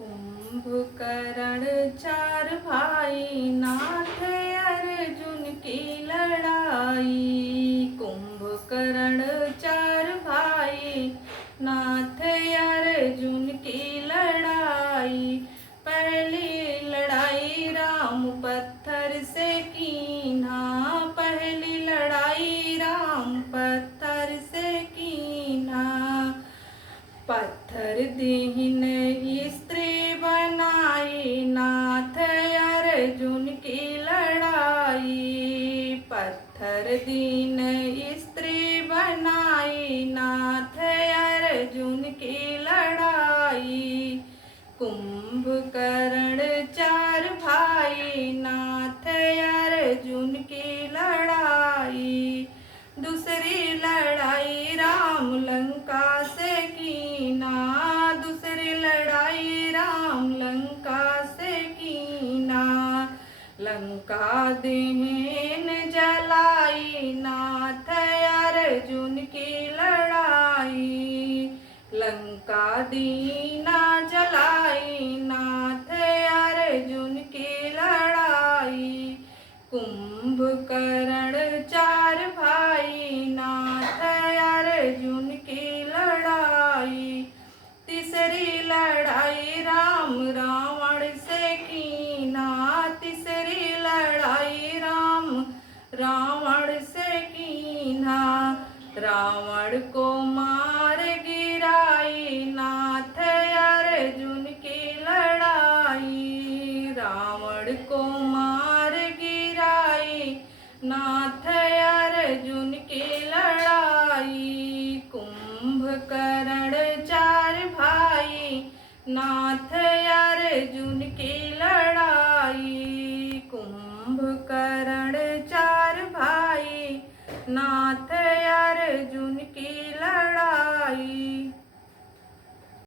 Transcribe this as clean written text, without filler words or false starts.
कुंभकर्ण चार भाई, नाथ अर्जुन की लड़ाई। कुंभकर्ण चार भाई, नाथ अर्जुन की लड़ाई। पहली लड़ाई राम पत्थर से कीन्हा, पहली लड़ाई राम पत्थर से कीन्हा। पत्थर दीन स्त्री बनाई, नाथ अर्जुन की लड़ाई। पत्थर दीन स्त्री बनाई, नाथ अर्जुन की लड़ाई। कुंभकर्ण चार भाई, नाथ अर्जुन की लड़ाई। दूसरी लड़ाई राम लंका से कीना, दूसरी लड़ाई राम लंका से कीना। लंका दहन जलाई, नाथ अर्जुन की लड़ाई। लंका दीना जलाई, नाथ अर्जुन की लड़ाई। कुंभकर्ण चार भाई, नाथ अर्जुन की लड़ाई। तीसरी लड़ाई राम रावण से कीना, तीसरी लड़ाई राम रावण से कीना। रावण को मार गिराई, नाथ अर्जुन की लड़ाई। रावण को मार गिराई, नाथ अर्जुन की लड़ाई। कुंभकर्ण चार भाई, नाथ अर्जुन की लड़ाई।